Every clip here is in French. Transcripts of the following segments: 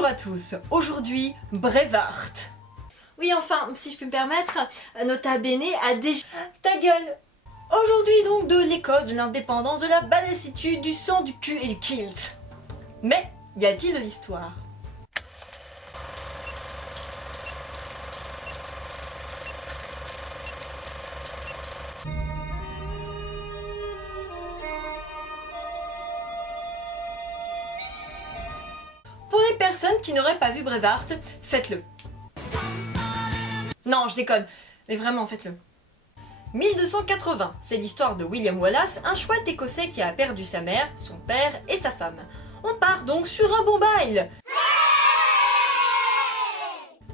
Bonjour à tous, aujourd'hui Braveheart. Oui enfin, si je peux me permettre, Nota Bene a déjà... Ta gueule. Aujourd'hui donc de l'Écosse, de l'indépendance, de la badassitude, du sang, du cul et du kilt. Mais, y a-t-il de l'histoire? Pour les personnes qui n'auraient pas vu Braveheart, faites-le. Non, je déconne, mais vraiment faites-le. 1280, c'est l'histoire de William Wallace, un chouette écossais qui a perdu sa mère, son père et sa femme. On part donc sur un bon bail.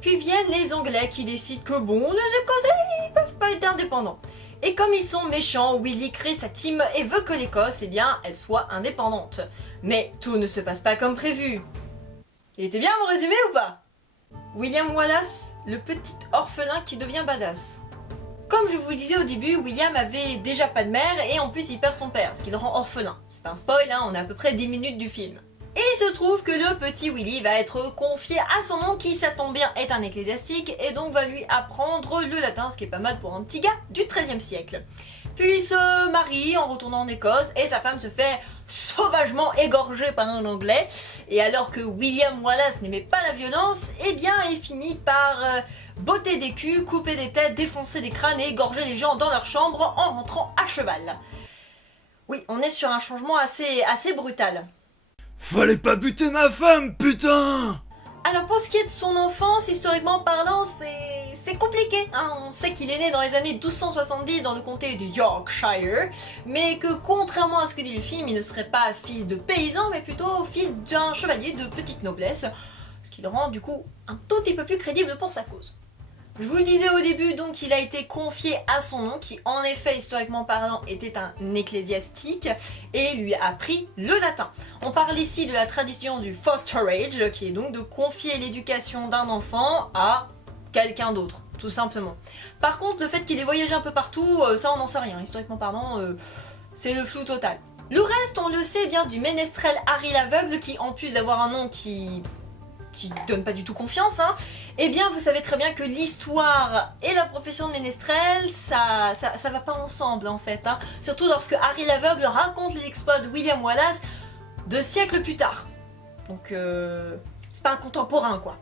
Puis viennent les Anglais qui décident que bon, les Écossais ils peuvent pas être indépendants. Et comme ils sont méchants, Willy crée sa team et veut que l'Écosse, eh bien, elle soit indépendante. Mais tout ne se passe pas comme prévu. Il était bien mon résumé ou pas? William Wallace, le petit orphelin qui devient badass. Comme je vous le disais au début, William avait déjà pas de mère et en plus il perd son père, ce qui le rend orphelin. C'est pas un spoil, hein, on a à peu près 10 minutes du film. Et il se trouve que le petit Willy va être confié à son oncle qui, ça tombe bien, est un ecclésiastique et donc va lui apprendre le latin, ce qui est pas mal pour un petit gars du XIIIe siècle. Puis il se marie en retournant en Écosse et sa femme se fait sauvagement égorger par un Anglais. Et alors que William Wallace n'aimait pas la violence, eh bien il finit par botter des culs, couper des têtes, défoncer des crânes et égorger les gens dans leur chambre en rentrant à cheval. Oui, on est sur un changement assez brutal. Fallait pas buter ma femme, putain! Alors pour ce qui est de son enfance, historiquement parlant, c'est compliqué. Hein. On sait qu'il est né dans les années 1270 dans le comté de Yorkshire, mais que contrairement à ce que dit le film, il ne serait pas fils de paysan, mais plutôt fils d'un chevalier de petite noblesse, ce qui le rend du coup un tout petit peu plus crédible pour sa cause. Je vous le disais au début, donc il a été confié à son oncle, qui en effet, historiquement parlant, était un ecclésiastique, et lui a appris le latin. On parle ici de la tradition du fosterage, qui est donc de confier l'éducation d'un enfant à quelqu'un d'autre, tout simplement. Par contre, le fait qu'il ait voyagé un peu partout, ça on n'en sait rien, historiquement parlant, c'est le flou total. Le reste, on le sait bien du ménestrel Harry l'aveugle, qui en plus d'avoir un nom qui donne pas du tout confiance, hein, eh bien vous savez très bien que l'histoire et la profession de ménestrel, ça va pas ensemble en fait, hein. Surtout lorsque Harry l'aveugle raconte les exploits de William Wallace 2 siècles plus tard. Donc c'est pas un contemporain quoi.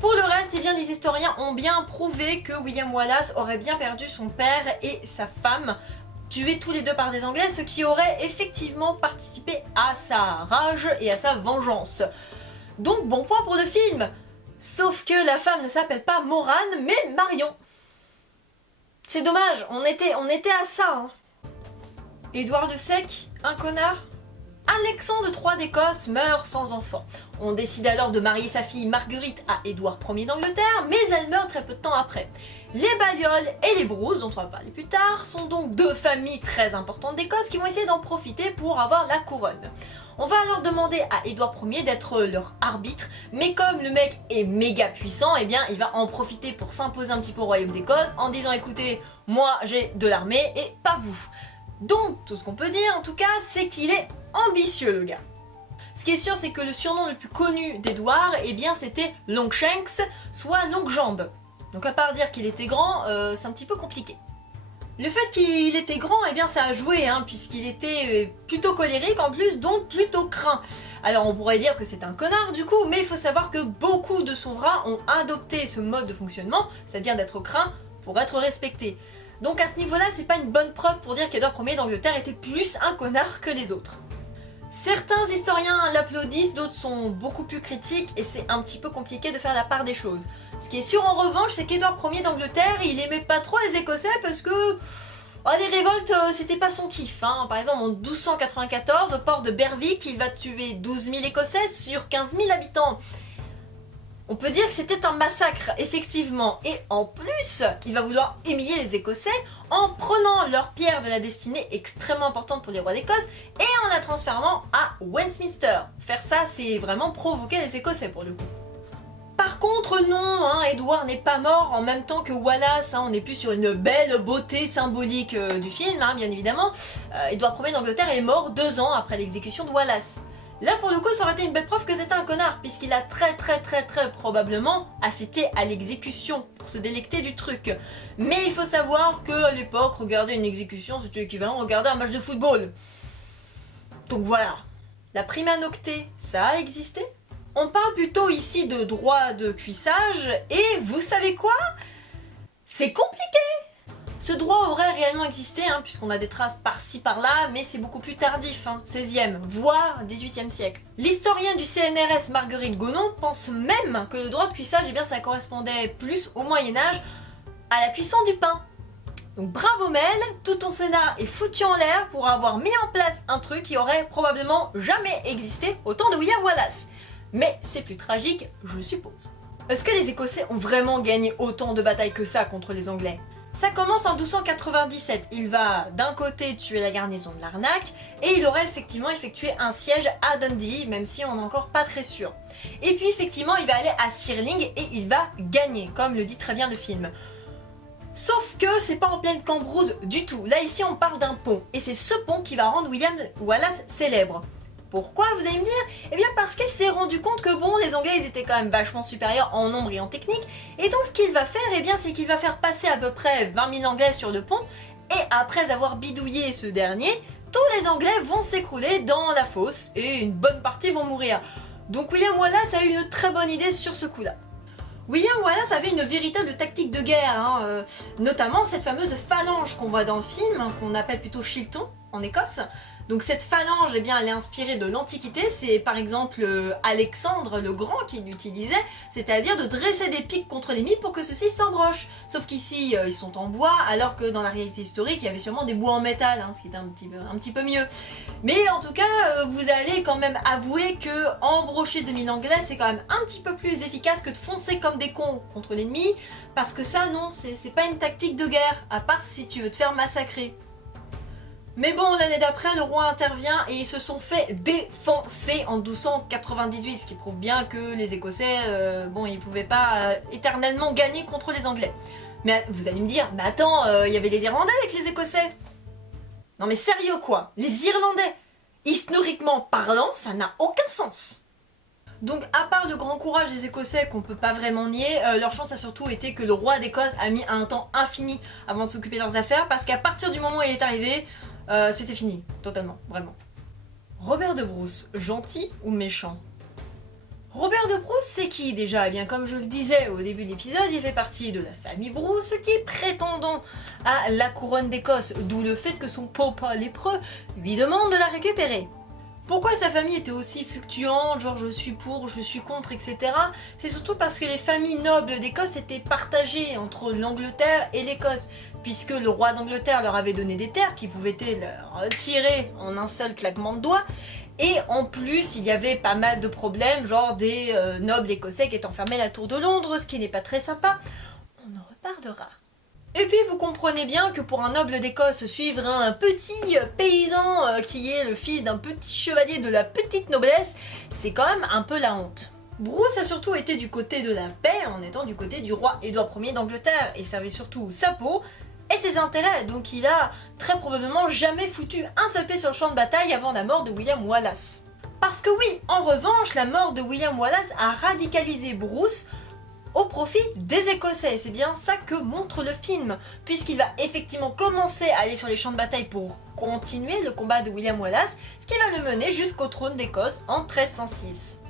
Pour le reste, eh bien, les historiens ont bien prouvé que William Wallace aurait bien perdu son père et sa femme, tués tous les deux par des Anglais, ce qui aurait effectivement participé à sa rage et à sa vengeance. Donc bon point pour le film, sauf que la femme ne s'appelle pas Morane mais Marion. C'est dommage, on était à ça. Hein. Édouard le Sec, un connard. Alexandre III d'Écosse meurt sans enfant. On décide alors de marier sa fille Marguerite à Édouard Ier d'Angleterre, mais elle meurt très peu de temps après. Les Balliol et les Bruce, dont on va parler plus tard, sont donc 2 familles très importantes d'Écosse qui vont essayer d'en profiter pour avoir la couronne. On va alors demander à Édouard Ier d'être leur arbitre, mais comme le mec est méga puissant, eh bien il va en profiter pour s'imposer un petit peu au royaume d'Écosse en disant écoutez, moi j'ai de l'armée et pas vous. Donc tout ce qu'on peut dire en tout cas, c'est qu'il est ambitieux le gars. Ce qui est sûr, c'est que le surnom le plus connu d'Édouard, eh bien c'était Longshanks, soit longue jambe. Donc à part dire qu'il était grand, c'est un petit peu compliqué. Le fait qu'il était grand, eh bien ça a joué, hein, puisqu'il était plutôt colérique en plus, donc plutôt craint. Alors on pourrait dire que c'est un connard du coup, mais il faut savoir que beaucoup de souverains ont adopté ce mode de fonctionnement, c'est-à-dire d'être craint pour être respecté. Donc à ce niveau-là, c'est pas une bonne preuve pour dire qu'Édouard Ier d'Angleterre était plus un connard que les autres. Certains historiens l'applaudissent, d'autres sont beaucoup plus critiques et c'est un petit peu compliqué de faire la part des choses. Ce qui est sûr en revanche, c'est qu'Édouard Ier d'Angleterre, il aimait pas trop les Écossais parce que les révoltes, c'était pas son kiff. Hein. Par exemple, en 1294, au port de Berwick, il va tuer 12 000 Écossais sur 15 000 habitants. On peut dire que c'était un massacre, effectivement. Et en plus, il va vouloir humilier les Écossais en prenant leur pierre de la destinée extrêmement importante pour les rois d'Écosse et en la transformant à Westminster. Faire ça, c'est vraiment provoquer les Écossais pour le coup. Par contre, non, hein, Édouard n'est pas mort en même temps que Wallace, hein, on n'est plus sur une belle beauté symbolique du film, hein, bien évidemment. Édouard Ier d'Angleterre est mort 2 ans après l'exécution de Wallace. Là pour le coup ça aurait été une belle preuve que c'était un connard, puisqu'il a très probablement assisté à l'exécution pour se délecter du truc. Mais il faut savoir qu'à l'époque, regarder une exécution c'était équivalent à regarder un match de football. Donc voilà, la prima nocte, ça a existé. On parle plutôt ici de droit de cuissage, et vous savez quoi? C'est compliqué! Ce droit aurait réellement existé, puisqu'on a des traces par-ci par-là, mais c'est beaucoup plus tardif, 16e, voire 18e siècle. L'historienne du CNRS Marguerite Gonon pense même que le droit de cuissage, eh bien, ça correspondait plus au Moyen-Âge à la cuisson du pain. Donc bravo Mel, tout ton Sénat est foutu en l'air pour avoir mis en place un truc qui aurait probablement jamais existé au temps de William Wallace. Mais c'est plus tragique, je suppose. Est-ce que les Écossais ont vraiment gagné autant de batailles que ça contre les Anglais? Ça commence en 1297, il va d'un côté tuer la garnison de l'Arnaque et il aurait effectivement effectué un siège à Dundee, même si on n'est encore pas très sûr. Et puis effectivement il va aller à Stirling et il va gagner, comme le dit très bien le film. Sauf que c'est pas en pleine cambrousse du tout, là ici on parle d'un pont, et c'est ce pont qui va rendre William Wallace célèbre. Pourquoi, vous allez me dire? Eh bien parce qu'elle s'est rendu compte que bon, les Anglais ils étaient quand même vachement supérieurs en nombre et en technique, et donc ce qu'il va faire, eh bien c'est qu'il va faire passer à peu près 20 000 Anglais sur le pont, et après avoir bidouillé ce dernier, tous les Anglais vont s'écrouler dans la fosse, et une bonne partie vont mourir. Donc William Wallace a eu une très bonne idée sur ce coup-là. William Wallace avait une véritable tactique de guerre, notamment cette fameuse phalange qu'on voit dans le film, qu'on appelle plutôt Chilton en Écosse. Donc cette phalange, eh bien, elle est inspirée de l'Antiquité, c'est par exemple Alexandre le Grand qui l'utilisait, c'est-à-dire de dresser des pics contre l'ennemi pour que ceux-ci s'embrochent. Sauf qu'ici, ils sont en bois, alors que dans la réalité historique, il y avait sûrement des bois en métal, ce qui était un petit peu mieux. Mais en tout cas, vous allez quand même avouer que embrocher 2000 Anglais, c'est quand même un petit peu plus efficace que de foncer comme des cons contre l'ennemi, parce que ça, non, c'est pas une tactique de guerre, à part si tu veux te faire massacrer. Mais bon, l'année d'après, le roi intervient et ils se sont fait défoncer en 1298, ce qui prouve bien que les Écossais, bon, ils pouvaient pas éternellement gagner contre les Anglais. Mais vous allez me dire, mais attends, il y avait les Irlandais avec les Écossais. Non mais sérieux quoi, les Irlandais, historiquement parlant, ça n'a aucun sens. Donc à part le grand courage des Écossais qu'on peut pas vraiment nier, leur chance a surtout été que le roi d'Écosse a mis un temps infini avant de s'occuper de leurs affaires, parce qu'à partir du moment où il est arrivé, c'était fini, totalement, vraiment. Robert de Bruce, gentil ou méchant? Robert de Bruce, c'est qui déjà? Eh bien, comme je le disais au début de l'épisode, il fait partie de la famille Bruce, qui est prétendant à la couronne d'Écosse, d'où le fait que son papa lépreux lui demande de la récupérer. Pourquoi sa famille était aussi fluctuante, genre je suis pour, je suis contre, etc. C'est surtout parce que les familles nobles d'Écosse étaient partagées entre l'Angleterre et l'Écosse, puisque le roi d'Angleterre leur avait donné des terres qui pouvaient leur tirer en un seul claquement de doigts, et en plus il y avait pas mal de problèmes, genre des nobles écossais qui étaient enfermés à la tour de Londres, ce qui n'est pas très sympa. On en reparlera. Et puis vous comprenez bien que pour un noble d'Écosse, suivre un petit paysan qui est le fils d'un petit chevalier de la petite noblesse, c'est quand même un peu la honte. Bruce a surtout été du côté de la paix en étant du côté du roi Édouard Ier d'Angleterre et servait surtout sa peau et ses intérêts, donc il a très probablement jamais foutu un seul pied sur le champ de bataille avant la mort de William Wallace. Parce que oui, en revanche, la mort de William Wallace a radicalisé Bruce au profit des Écossais. C'est bien ça que montre le film, puisqu'il va effectivement commencer à aller sur les champs de bataille pour continuer le combat de William Wallace, ce qui va le mener jusqu'au trône d'Écosse en 1306.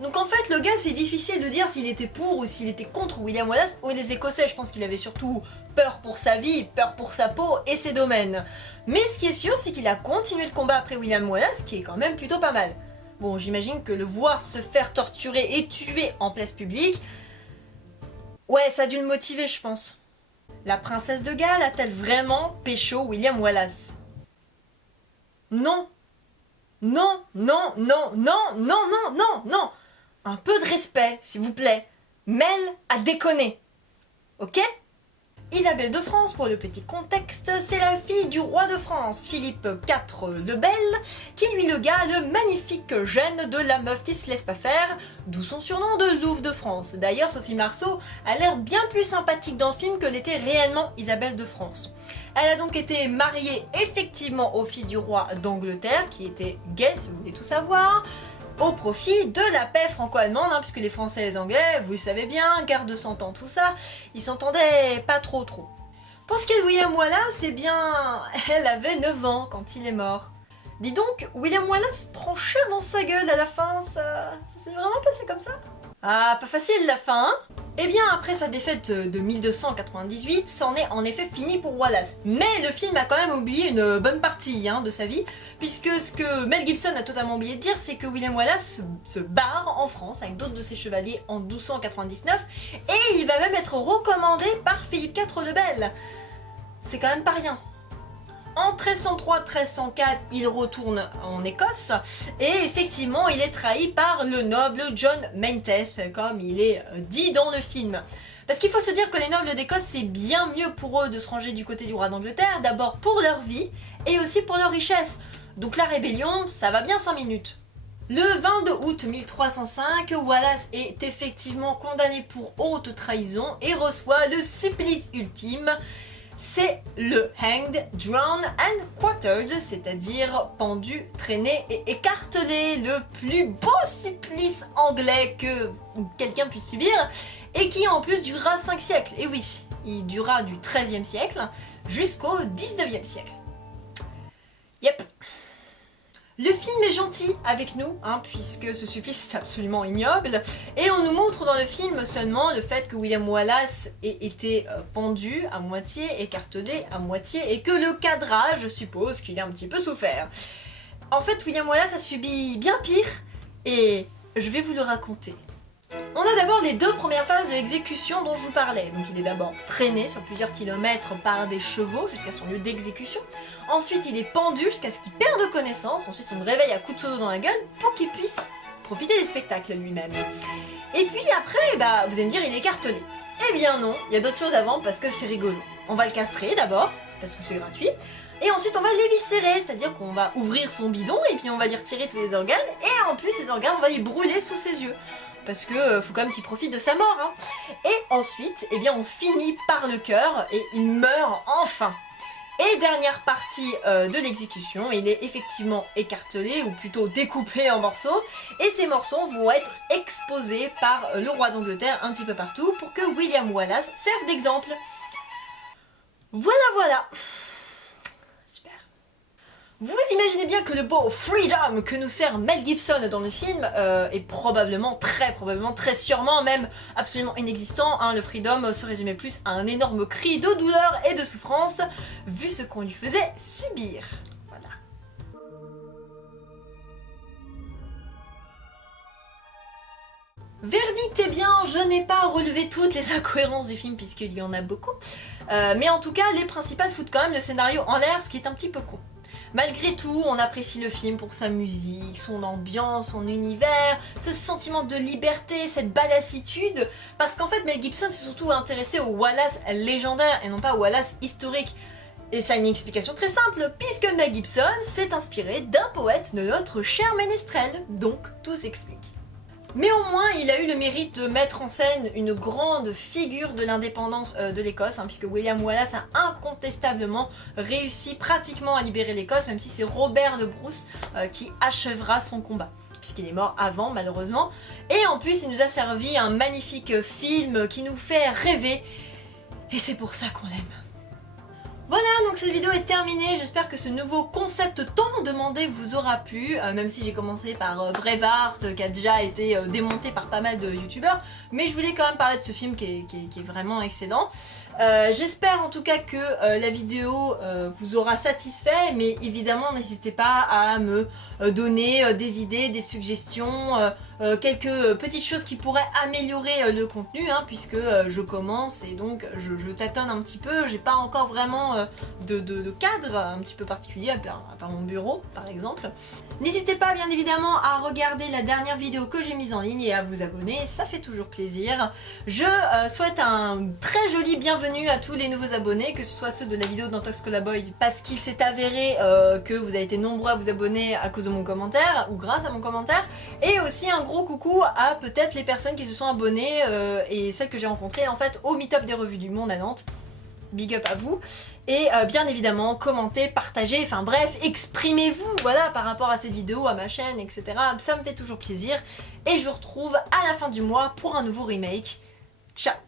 Donc en fait, le gars, c'est difficile de dire s'il était pour ou s'il était contre William Wallace ou les Écossais. Je pense qu'il avait surtout peur pour sa vie, peur pour sa peau et ses domaines. Mais ce qui est sûr, c'est qu'il a continué le combat après William Wallace, qui est quand même plutôt pas mal. Bon, j'imagine que le voir se faire torturer et tuer en place publique, ouais, ça a dû le motiver, je pense. La princesse de Galles a-t-elle vraiment pécho William Wallace? Non. Non, non, non, non, non, non, non, non. Un peu de respect, s'il vous plaît. Mel a déconné. Ok? Isabelle de France, pour le petit contexte, c'est la fille du roi de France, Philippe IV le Bel, qui lui légua le magnifique gène de la meuf qui se laisse pas faire, d'où son surnom de Louve de France. D'ailleurs, Sophie Marceau a l'air bien plus sympathique dans le film que l'était réellement Isabelle de France. Elle a donc été mariée effectivement au fils du roi d'Angleterre, qui était gay, si vous voulez tout savoir, au profit de la paix franco-allemande, puisque les Français et les Anglais, vous le savez bien, guerre de 100 ans, tout ça, ils s'entendaient pas trop. Pour ce qui est de William Wallace, eh bien, elle avait 9 ans quand il est mort. Dis donc, William Wallace prend cher dans sa gueule à la fin, ça s'est vraiment passé comme ça? Ah, pas facile la fin, hein? Eh bien, après sa défaite de 1298, c'en est en effet fini pour Wallace. Mais le film a quand même oublié une bonne partie de sa vie, puisque ce que Mel Gibson a totalement oublié de dire, c'est que William Wallace se barre en France avec d'autres de ses chevaliers en 1299, et il va même être recommandé par Philippe IV le Bel. C'est quand même pas rien. En 1303-1304, il retourne en Écosse et effectivement, il est trahi par le noble John Mainteth, comme il est dit dans le film. Parce qu'il faut se dire que les nobles d'Écosse, c'est bien mieux pour eux de se ranger du côté du roi d'Angleterre, d'abord pour leur vie et aussi pour leur richesse. Donc la rébellion, ça va bien 5 minutes. Le 22 août 1305, Wallace est effectivement condamné pour haute trahison et reçoit le supplice ultime. C'est le hanged, drowned and quartered, c'est-à-dire pendu, traîné et écartelé, le plus beau supplice anglais que quelqu'un puisse subir, et qui en plus durera 5 siècles. Et oui, il durera du XIIIe siècle jusqu'au XIXe siècle. Yep. Le film est gentil avec nous, puisque ce supplice est absolument ignoble, et on nous montre dans le film seulement le fait que William Wallace ait été pendu à moitié, écartelé à moitié, et que le cadrage, je suppose qu'il a un petit peu souffert. En fait, William Wallace a subi bien pire, et je vais vous le raconter. On a d'abord les 2 premières phases de l'exécution dont je vous parlais. Donc il est d'abord traîné sur plusieurs kilomètres par des chevaux jusqu'à son lieu d'exécution. Ensuite il est pendu jusqu'à ce qu'il perde connaissance. Ensuite on le réveille à coups de seau dans la gueule pour qu'il puisse profiter du spectacle lui-même. Et puis après, vous allez me dire, il est écartelé. Eh bien non, il y a d'autres choses avant parce que c'est rigolo. On va le castrer d'abord, parce que c'est gratuit. Et ensuite on va l'éviscérer, c'est-à-dire qu'on va ouvrir son bidon et puis on va lui retirer tous les organes. Et en plus ces organes, on va les brûler sous ses yeux. Parce que faut quand même qu'il profite de sa mort. Et ensuite, eh bien, on finit par le cœur et il meurt enfin. Et dernière partie de l'exécution, il est effectivement écartelé, ou plutôt découpé en morceaux, et ces morceaux vont être exposés par le roi d'Angleterre un petit peu partout pour que William Wallace serve d'exemple. Voilà. Super. Vous imaginez bien que le beau freedom que nous sert Mel Gibson dans le film est probablement, très sûrement, même absolument inexistant. Le freedom se résumait plus à un énorme cri de douleur et de souffrance, vu ce qu'on lui faisait subir. Voilà. Verdict, eh bien, je n'ai pas relevé toutes les incohérences du film puisqu'il y en a beaucoup. Mais en tout cas, les principales foutent quand même le scénario en l'air, ce qui est un petit peu con. Malgré tout, on apprécie le film pour sa musique, son ambiance, son univers, ce sentiment de liberté, cette badassitude, parce qu'en fait Mel Gibson s'est surtout intéressé au Wallace légendaire et non pas au Wallace historique. Et ça a une explication très simple, puisque Mel Gibson s'est inspiré d'un poète de notre cher Ménestrel, donc tout s'explique. Mais au moins, il a eu le mérite de mettre en scène une grande figure de l'indépendance de l'Écosse, puisque William Wallace a incontestablement réussi pratiquement à libérer l'Écosse, même si c'est Robert le Bruce qui achèvera son combat, puisqu'il est mort avant malheureusement. Et en plus, il nous a servi un magnifique film qui nous fait rêver, et c'est pour ça qu'on l'aime. Voilà, donc cette vidéo est terminée, j'espère que ce nouveau concept tant demandé vous aura plu, même si j'ai commencé par Braveheart, qui a déjà été démonté par pas mal de youtubeurs, mais je voulais quand même parler de ce film qui est vraiment excellent. J'espère en tout cas que la vidéo vous aura satisfait, mais évidemment n'hésitez pas à me donner des idées, des suggestions, quelques petites choses qui pourraient améliorer le contenu, puisque je commence et donc je tâtonne un petit peu, j'ai pas encore vraiment de cadre un petit peu particulier, à part mon bureau par exemple. N'hésitez pas bien évidemment à regarder la dernière vidéo que j'ai mise en ligne et à vous abonner, ça fait toujours plaisir. Je souhaite un très joli bienvenue à tous les nouveaux abonnés, que ce soit ceux de la vidéo d'Antox Colaboy, parce qu'il s'est avéré que vous avez été nombreux à vous abonner à cause de mon commentaire, ou grâce à mon commentaire, et aussi un gros coucou à peut-être les personnes qui se sont abonnées et celles que j'ai rencontrées en fait au meet-up des revues du monde à Nantes. Big up à vous. Et bien évidemment, commentez, partagez, enfin bref, exprimez-vous, voilà, par rapport à cette vidéo, à ma chaîne, etc. Ça me fait toujours plaisir. Et je vous retrouve à la fin du mois pour un nouveau remake. Ciao!